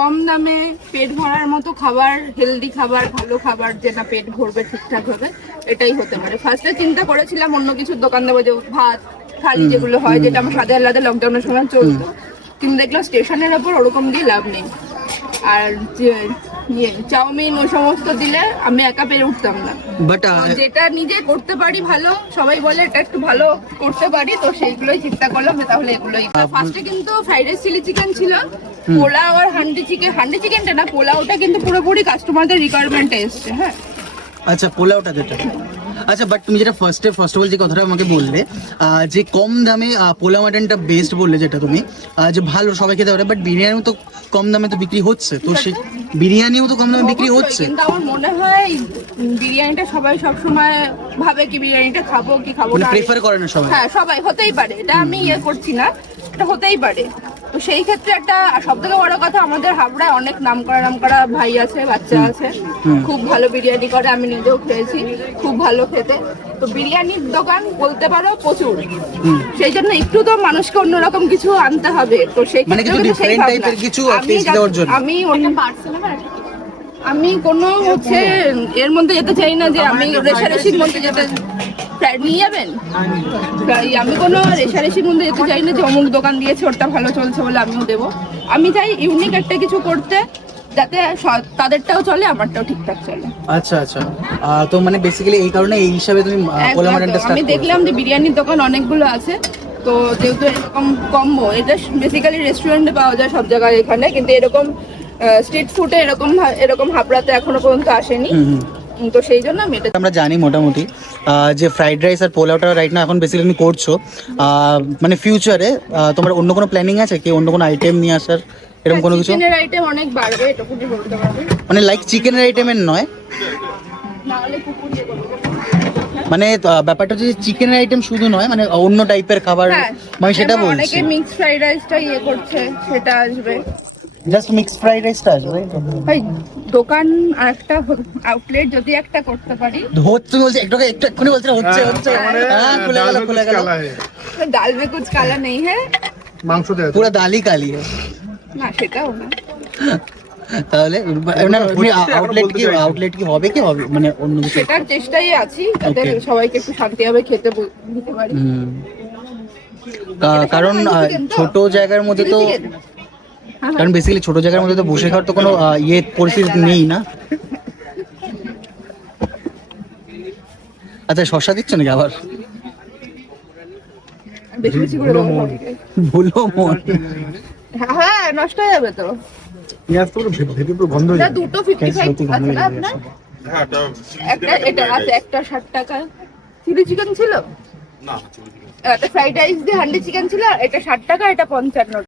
কম দামে পেট ভরার মতো খাবার হেলদি খাবার ভালো খাবার যেটা পেট ভরবে ঠিকঠাক হবে এটাই হতে পারে। ফার্স্টে চিন্তা করেছিলাম অন্য কিছুর দোকান দেবো যে ভাত থালি যেগুলো হয় যেটা আমার সাথে আলাদা লকডাউনের সময় চলতো। কিন্তু দেখলাম স্টেশনের ওপর ওরকম দিয়ে লাভ নেই। আর যে ইয়ে চাউমিন ও সমস্ত দিলে আমি একা পেরে উঠতাম না। তো যেটা নিজে করতে পারি ভালো সবাই বলে এটা একটু ভালো করতে পারি তো সেইগুলোই চিন্তা করলাম তাহলে এগুলোই। ফার্স্টে কিন্তু ফ্রাইড রাইস চিলি চিকেন ছিল। পোলাও আর হান্ডি চিকেন হান্ডি চিকেনটা না পোলাওটা কিন্তু পুরোপুরি কাস্টমারদের রিকোয়ারমেন্টে এসছে হ্যাঁ। আচ্ছা পোলাওটা যেটা। আচ্ছা বাট তুমি যেটা ফার্স্টে ফার্স্ট অফ অল যে কথাটা আমাকে বললে যে কম দামে পোলাও মাটনটা বেস্ট বললে যেটা তুমি যে ভালো সবাই খেতে পারে বাট বিরিয়ানিও তো কম দামে তো বিক্রি হচ্ছে তো সেই বিরিয়ানিও তো কম দামে বিক্রি হচ্ছে। কিন্তু আমার মনে হয় বিরিয়ানিটা সবাই সবসময় ভাবে কি বিরিয়ানিটা খাব কি খাব মানে না। প্রেফার করে না সবাই। হ্যাঁ সবাই হতেই পারে। এটা আমি ইয়ে করছি না এটা হতেই পারে। তো সেই ক্ষেত্রে একটা সব থেকে বড় কথা আমাদের হাবড়ায় অনেক নাম করা নাম করা ভাই আছে বাচ্চা আছে। খুব ভালো বিরিয়ানি করে আমি নিজেও খেয়েছি খুব ভালো খেতে। তো বিরিয়ানির দোকান বলতে পারো প্রচুর। সেই জন্য একটু তো মানুষকে অন্যরকম কিছু আনতে হবে। তো সেই মানে ক্ষেত্রে আমি অন্য আমি কোনো হচ্ছে এর মধ্যে যেতে চাই না যে আমি রেশারেশির মধ্যে যেতে প্রায় নিয়ে যাবেন? আমি কোনো রেশারেশির মধ্যে যেতে চাই না যে অমুক দোকান দিয়েছে ওটা ভালো চলছে বলে আমিও দেবো। আমি চাই ইউনিক একটা কিছু করতে যাতে তাদেরটাও চলে আমারটাও ঠিকঠাক চলে। আচ্ছা আচ্ছা। তো মানে বেসিক্যালি এই কারণে এই হিসাবে তুমি। স্টার্ট আমি দেখলাম যে বিরিয়ানির দোকান অনেকগুলো আছে তো যেহেতু এরকম কম্বো এটা বেসিক্যালি রেস্টুরেন্টে পাওয়া যায় সব জায়গায় এখানে কিন্তু এরকম স্ট্রিট ফুডে এরকম এরকম হাবড়াতে এখনও পর্যন্ত আসেনি। তো সেই জন্য আমি এটা আমরা জানি মোটামুটি। যে ফ্রাইড রাইস আর পোলাওটা রাইট না এখন বেসিক্যালি করছ। মানে ফিউচারে তোমার অন্য কোনো প্ল্যানিং আছে? কি অন্য কোনো আইটেম নিয়ে আসার? এরকম কোনো কিছু? চিকেনের আইটেম অনেক বাড়বে এটুকুনি বলতে পারব? মানে লাইক চিকেনের আইটেমের নয়। মানে ব্যাপারটা হচ্ছে চিকেনের আইটেম শুধু নয় মানে অন্য টাইপের খাবার মানে সেটা বলছি। অনেকে মিক্স ফ্রাইড রাইসটা ইয়ে করছে সেটা আসবে। জাস্ট মিক্স ফ্রাইড রাইসটা আসবে? ভাই দোকান আর একটা আউটলেট যদি একটা করতে পারি। হচ্ছে বলছে একটু আগে- একটু এক্ষুনি বলছে হচ্ছে হচ্ছে। হ্যাঁ খুলে গেল খুলে গেল। ডাল মে কুচ কালা নেই হ্যাঁ? মাংস দেয় পুরো দালি কালি। না সেটাও না। তাহলে আউটলেট কি আউটলেট কি হবে কি হবে? মানে অন্য কিছু সেটার চেষ্টাই আছি যাতে সবাইকে একটু শান্তিভাবে খেতে দিতে পারি। কারণ ছোট জায়গার মধ্যে তো? হ্যাঁ, কারণ বেসিক্যালি ছোট জায়গার মধ্যে তো বসে খাওয়ার তো কোনো ইয়ে পরিস্থিতি নেই না? আচ্ছা শশা দিচ্ছ নাকি আবার। ভুলো মন। হ্যাঁ, হ্যাঁ নষ্ট হয়ে যাবে তো। পেঁয়াজ পুরো ভেতরে পুরো গন্ধ হয়ে এটা দুটো আছে না আপনার একটা এটা আছে একটা ষাট টাকা। চিলি চিকেন ছিল? একটা ফ্রাইড রাইস দিয়ে হান্ডি চিকেন ছিল এটা ষাট টাকা এটা পঞ্চান্ন